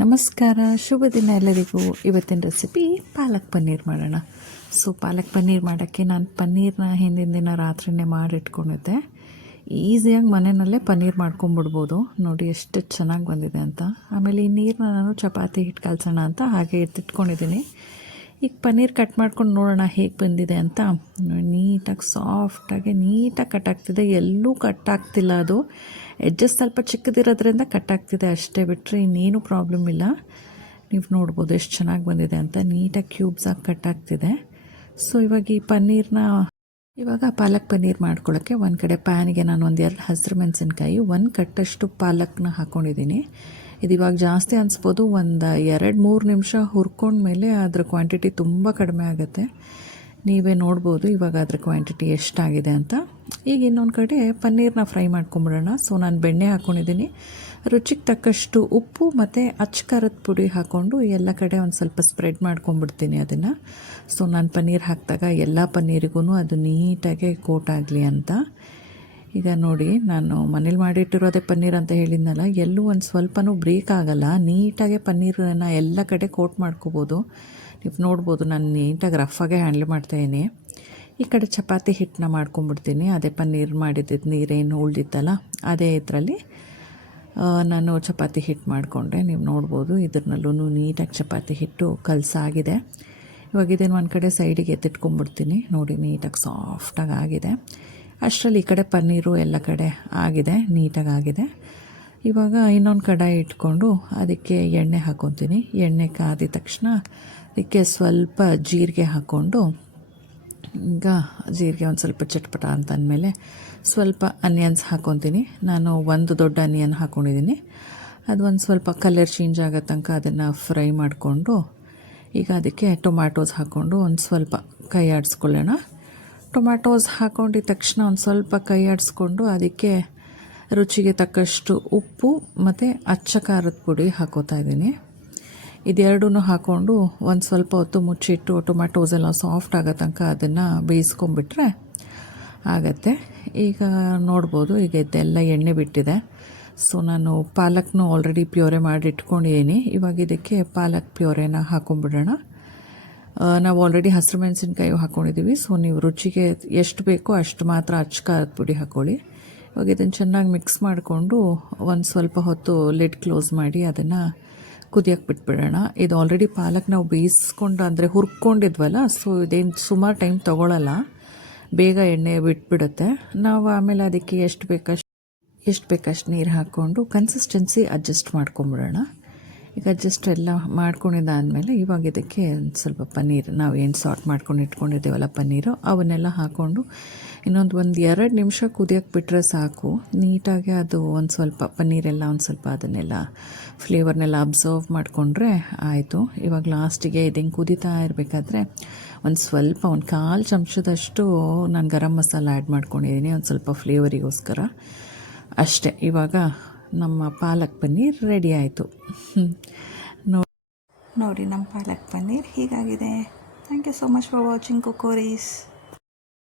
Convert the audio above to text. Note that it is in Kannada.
ನಮಸ್ಕಾರ, ಶುಭ ದಿನ ಎಲ್ಲರಿಗೂ. ಇವತ್ತಿನ ರೆಸಿಪಿ ಪಾಲಕ್ ಪನ್ನೀರ್ ಮಾಡೋಣ. ಪಾಲಕ್ ಪನ್ನೀರ್ ಮಾಡೋಕ್ಕೆ ನಾನು ಪನ್ನೀರ್ನ ಹಿಂದಿನ ದಿನ ರಾತ್ರಿನೇ ಮಾಡಿಟ್ಕೊಂಡಿದ್ದೆ. ಈಸಿಯಾಗಿ ಮನೆಯಲ್ಲೇ ಪನ್ನೀರ್ ಮಾಡ್ಕೊಂಬಿಡ್ಬೋದು. ನೋಡಿ ಎಷ್ಟು ಚೆನ್ನಾಗಿ ಬಂದಿದೆ ಅಂತ. ಆಮೇಲೆ ಈ ನೀರನ್ನ ನಾನು ಚಪಾತಿ ಹಿಟ್ಟು ಕಲಸೋಣ ಅಂತ ಹಾಗೆ ಎತ್ತಿಟ್ಕೊಂಡಿದ್ದೀನಿ. ಈಗ ಪನ್ನೀರ್ ಕಟ್ ಮಾಡ್ಕೊಂಡು ನೋಡೋಣ ಹೇಗೆ ಬಂದಿದೆ ಅಂತ. ನೀಟಾಗಿ ಸಾಫ್ಟಾಗಿ ನೀಟಾಗಿ ಕಟ್ ಆಗ್ತಿದೆ, ಎಲ್ಲೂ ಕಟ್ ಆಗ್ತಿಲ್ಲ. ಅದು ಎಡ್ಜಸ್ ಸ್ವಲ್ಪ ಚಿಕ್ಕದಿರೋದ್ರಿಂದ ಕಟ್ ಆಗ್ತಿದೆ ಅಷ್ಟೇ, ಬಿಟ್ಟರೆ ಇನ್ನೇನು ಪ್ರಾಬ್ಲಮ್ ಇಲ್ಲ. ನೀವು ನೋಡ್ಬೋದು ಎಷ್ಟು ಚೆನ್ನಾಗಿ ಬಂದಿದೆ ಅಂತ. ನೀಟಾಗಿ ಕ್ಯೂಬ್ಸಾಗಿ ಕಟ್ ಆಗ್ತಿದೆ. ಇವಾಗ ಈ ಪನ್ನೀರ್ನ ಪಾಲಕ್ ಪನ್ನೀರ್ ಮಾಡ್ಕೊಳ್ಳೋಕ್ಕೆ ಒಂದು ಕಡೆ ಪ್ಯಾನಿಗೆ ನಾನು ಒಂದು 2 ಹಸಿರು ಮೆಣಸಿನ್ಕಾಯಿ, 1 ಕಟ್ಟಷ್ಟು ಪಾಲಕ್ನ ಹಾಕ್ಕೊಂಡಿದ್ದೀನಿ. ಇದು ಇವಾಗ ಜಾಸ್ತಿ ಅನಿಸ್ಬೋದು. ಒಂದು 2-3 ನಿಮಿಷ ಹುರ್ಕೊಂಡ್ಮೇಲೆ ಅದ್ರ ಕ್ವಾಂಟಿಟಿ ತುಂಬ ಕಡಿಮೆ ಆಗುತ್ತೆ. ನೀವೇ ನೋಡ್ಬೋದು ಇವಾಗ ಅದ್ರ ಕ್ವಾಂಟಿಟಿ ಎಷ್ಟಾಗಿದೆ ಅಂತ. ಈಗ ಇನ್ನೊಂದು ಕಡೆ ಪನ್ನೀರ್ನ ಫ್ರೈ ಮಾಡ್ಕೊಂಬಿಡೋಣ. ನಾನು ಬೆಣ್ಣೆ ಹಾಕ್ಕೊಂಡಿದ್ದೀನಿ, ರುಚಿಗೆ ತಕ್ಕಷ್ಟು ಉಪ್ಪು ಮತ್ತು ಅಚ್ಚಕಾರದ ಪುಡಿ ಹಾಕ್ಕೊಂಡು ಎಲ್ಲ ಕಡೆ ಒಂದು ಸ್ವಲ್ಪ ಸ್ಪ್ರೆಡ್ ಮಾಡ್ಕೊಂಬಿಡ್ತೀನಿ ಅದನ್ನು. ನಾನು ಪನ್ನೀರ್ ಹಾಕಿದಾಗ ಎಲ್ಲ ಪನ್ನೀರಿಗೂ ಅದು ನೀಟಾಗೆ ಕೋಟ್ ಆಗಲಿ ಅಂತ. ಈಗ ನೋಡಿ, ನಾನು ಮನೇಲಿ ಮಾಡಿಟ್ಟಿರೋದೇ ಪನ್ನೀರ್ ಅಂತ ಹೇಳಿದ್ನಲ್ಲ, ಎಲ್ಲೂ ಒಂದು ಸ್ವಲ್ಪನೂ ಬ್ರೇಕ್ ಆಗೋಲ್ಲ. ನೀಟಾಗೆ ಪನ್ನೀರನ್ನು ಎಲ್ಲ ಕಡೆ ಕೋಟ್ ಮಾಡ್ಕೋಬೋದು. ನೀವು ನೋಡ್ಬೋದು ನಾನು ನೀಟಾಗಿ ರಫಾಗೆ ಹ್ಯಾಂಡಲ್ ಮಾಡ್ತಾಯಿದ್ದೀನಿ. ಈ ಕಡೆ ಚಪಾತಿ ಹಿಟ್ಟನ್ನ ಮಾಡ್ಕೊಂಬಿಡ್ತೀನಿ. ಅದೇ ಪನ್ನೀರ್ ಮಾಡಿದ್ದು ನೀರೇನು ಉಳಿದಿತ್ತಲ್ಲ ಅದೇ ಇದರಲ್ಲಿ ನಾನು ಚಪಾತಿ ಹಿಟ್ಟು ಮಾಡಿಕೊಂಡೆ. ನೀವು ನೋಡ್ಬೋದು ಇದರಲ್ಲೂ ನೀಟಾಗಿ ಚಪಾತಿ ಹಿಟ್ಟು ಕಲಸಾಗಿದೆ. ಇವಾಗ ಇದನ್ನು ಒಂದು ಕಡೆ ಸೈಡಿಗೆ ಎತ್ತಿಟ್ಕೊಂಡ್ಬಿಡ್ತೀನಿ. ನೋಡಿ ನೀಟಾಗಿ ಸಾಫ್ಟಾಗಿ ಆಗಿದೆ. ಅಷ್ಟರಲ್ಲಿ ಈ ಕಡೆ ಪನ್ನೀರು ಎಲ್ಲ ಕಡೆ ಆಗಿದೆ, ನೀಟಾಗಿ ಆಗಿದೆ. ಇವಾಗ ಇನ್ನೊಂದು ಕಡಾಯಿ ಇಟ್ಕೊಂಡು ಅದಕ್ಕೆ ಎಣ್ಣೆ ಹಾಕ್ಕೊತೀನಿ. ಎಣ್ಣೆ ಕಾದಿದ ತಕ್ಷಣ ಅದಕ್ಕೆ ಸ್ವಲ್ಪ ಜೀರಿಗೆ ಹಾಕ್ಕೊಂಡು, ಈಗ ಜೀರಿಗೆ ಒಂದು ಸ್ವಲ್ಪ ಚಟ್ಪಟ ಅಂತ ಅಂದಮೇಲೆ ಸ್ವಲ್ಪ ಆನಿಯನ್ಸ್ ಹಾಕ್ಕೊತೀನಿ. ನಾನು 1 ದೊಡ್ಡ ಆನಿಯನ್ ಹಾಕ್ಕೊಂಡಿದ್ದೀನಿ. ಅದು ಒಂದು ಸ್ವಲ್ಪ ಕಲರ್ ಚೇಂಜ್ ಆಗೋ ತನಕ ಅದನ್ನು ಫ್ರೈ ಮಾಡಿಕೊಂಡು, ಈಗ ಅದಕ್ಕೆ ಟೊಮ್ಯಾಟೋಸ್ ಹಾಕ್ಕೊಂಡು ಒಂದು ಸ್ವಲ್ಪ ಕೈ ಆಡಿಸ್ಕೊಳ್ಳೋಣ. ಟೊಮ್ಯಾಟೋಸ್ ಹಾಕ್ಕೊಂಡಿದ ತಕ್ಷಣ ಒಂದು ಸ್ವಲ್ಪ ಕೈ ಆಡಿಸ್ಕೊಂಡು ಅದಕ್ಕೆ ರುಚಿಗೆ ತಕ್ಕಷ್ಟು ಉಪ್ಪು ಮತ್ತು ಅಚ್ಚ ಖಾರದ ಪುಡಿ ಹಾಕೋತಾ ಇದ್ದೀನಿ. ಇದೆರಡೂ ಹಾಕ್ಕೊಂಡು ಒಂದು ಸ್ವಲ್ಪ ಹೊತ್ತು ಮುಚ್ಚಿಟ್ಟು ಟೊಮ್ಯಾಟೋಸ್ ಎಲ್ಲ ಸಾಫ್ಟ್ ಆಗೋ ತನಕ ಅದನ್ನು ಬೇಯಿಸ್ಕೊಂಬಿಟ್ರೆ ಆಗತ್ತೆ. ಈಗ ನೋಡ್ಬೋದು ಈಗ ಇದೆಲ್ಲ ಎಣ್ಣೆ ಬಿಟ್ಟಿದೆ. ನಾನು ಪಾಲಕ್ನು ಆಲ್ರೆಡಿ ಪ್ಯೂರೆ ಮಾಡಿ ಇಟ್ಕೊಂಡಿದ್ದೀನಿ. ಇವಾಗ ಇದಕ್ಕೆ ಪಾಲಕ್ ಪ್ಯೂರೆನ ಹಾಕ್ಕೊಂಬಿಡೋಣ. ನಾವು ಆಲ್ರೆಡಿ ಹಸಿರು ಮೆಣಸಿನ್ಕಾಯಿ ಹಾಕ್ಕೊಂಡಿದ್ದೀವಿ. ನೀವು ರುಚಿಗೆ ಎಷ್ಟು ಬೇಕೋ ಅಷ್ಟು ಮಾತ್ರ ಅಚ್ಚ ಖಾರದ ಪುಡಿ ಹಾಕ್ಕೊಳ್ಳಿ. ಇವಾಗ ಇದನ್ನು ಚೆನ್ನಾಗಿ ಮಿಕ್ಸ್ ಮಾಡಿಕೊಂಡು ಒಂದು ಸ್ವಲ್ಪ ಹೊತ್ತು ಲಿಡ್ ಕ್ಲೋಸ್ ಮಾಡಿ ಅದನ್ನು ಕುದಿಯೋಕ್ಕೆ ಬಿಟ್ಬಿಡೋಣ. ಇದು ಆಲ್ರೆಡಿ ಪಾಲಕ್ ನಾವು ಬೇಯಿಸ್ಕೊಂಡು ಅಂದರೆ ಹುರ್ಕೊಂಡಿದ್ವಲ್ಲ, ಇದೇನು ಸುಮಾರು ಟೈಮ್ ತೊಗೊಳ್ಳಲ್ಲ, ಬೇಗ ಎಣ್ಣೆ ಬಿಟ್ಬಿಡುತ್ತೆ. ನಾವು ಆಮೇಲೆ ಅದಕ್ಕೆ ಎಷ್ಟು ಬೇಕಷ್ಟು ನೀರು ಹಾಕ್ಕೊಂಡು ಕನ್ಸಿಸ್ಟೆನ್ಸಿ ಅಡ್ಜಸ್ಟ್ ಮಾಡ್ಕೊಂಬಿಡೋಣ. ಈಗ ಅಡ್ಜಸ್ಟ್ ಎಲ್ಲ ಮಾಡ್ಕೊಂಡಿದ್ದಾದಮೇಲೆ ಇವಾಗ ಇದಕ್ಕೆ ಸ್ವಲ್ಪ ಪನ್ನೀರ್ ನಾವು ಏನು ಸಾರ್ಟ್ ಮಾಡ್ಕೊಂಡು ಇಟ್ಕೊಂಡಿದ್ದೇವಲ್ಲ ಪನ್ನೀರು, ಅವನ್ನೆಲ್ಲ ಹಾಕ್ಕೊಂಡು ಇನ್ನೊಂದು 2 ನಿಮಿಷ ಕುದಿಯೋಕ್ಕೆ ಬಿಟ್ಟರೆ ಸಾಕು. ನೀಟಾಗಿ ಅದು ಒಂದು ಸ್ವಲ್ಪ ಪನ್ನೀರೆಲ್ಲ ಒಂದು ಸ್ವಲ್ಪ ಅದನ್ನೆಲ್ಲ ಫ್ಲೇವರ್ನೆಲ್ಲ ಅಬ್ಸರ್ವ್ ಮಾಡಿಕೊಂಡ್ರೆ ಆಯಿತು. ಇವಾಗ ಲಾಸ್ಟಿಗೆ ಇದು ಹಿಂಗೆ ಕುದೀತಾ ಇರಬೇಕಾದ್ರೆ ಒಂದು ಸ್ವಲ್ಪ 1/4 ಚಮಚದಷ್ಟು ನಾನು ಗರಂ ಮಸಾಲ ಆ್ಯಡ್ ಮಾಡ್ಕೊಂಡಿದ್ದೀನಿ, ಒಂದು ಸ್ವಲ್ಪ ಫ್ಲೇವರಿಗೋಸ್ಕರ ಅಷ್ಟೇ. ಇವಾಗ ನಮ್ಮ ಪಾಲಕ್ ಪನ್ನೀರ್ ರೆಡಿ ಆಯಿತು. ನೋಡಿ ನಮ್ಮ ಪಾಲಕ್ ಪನ್ನೀರ್ ಹೀಗಾಗಿದೆ. Thank you so much for watching ಕುಕೋರೀಸ್.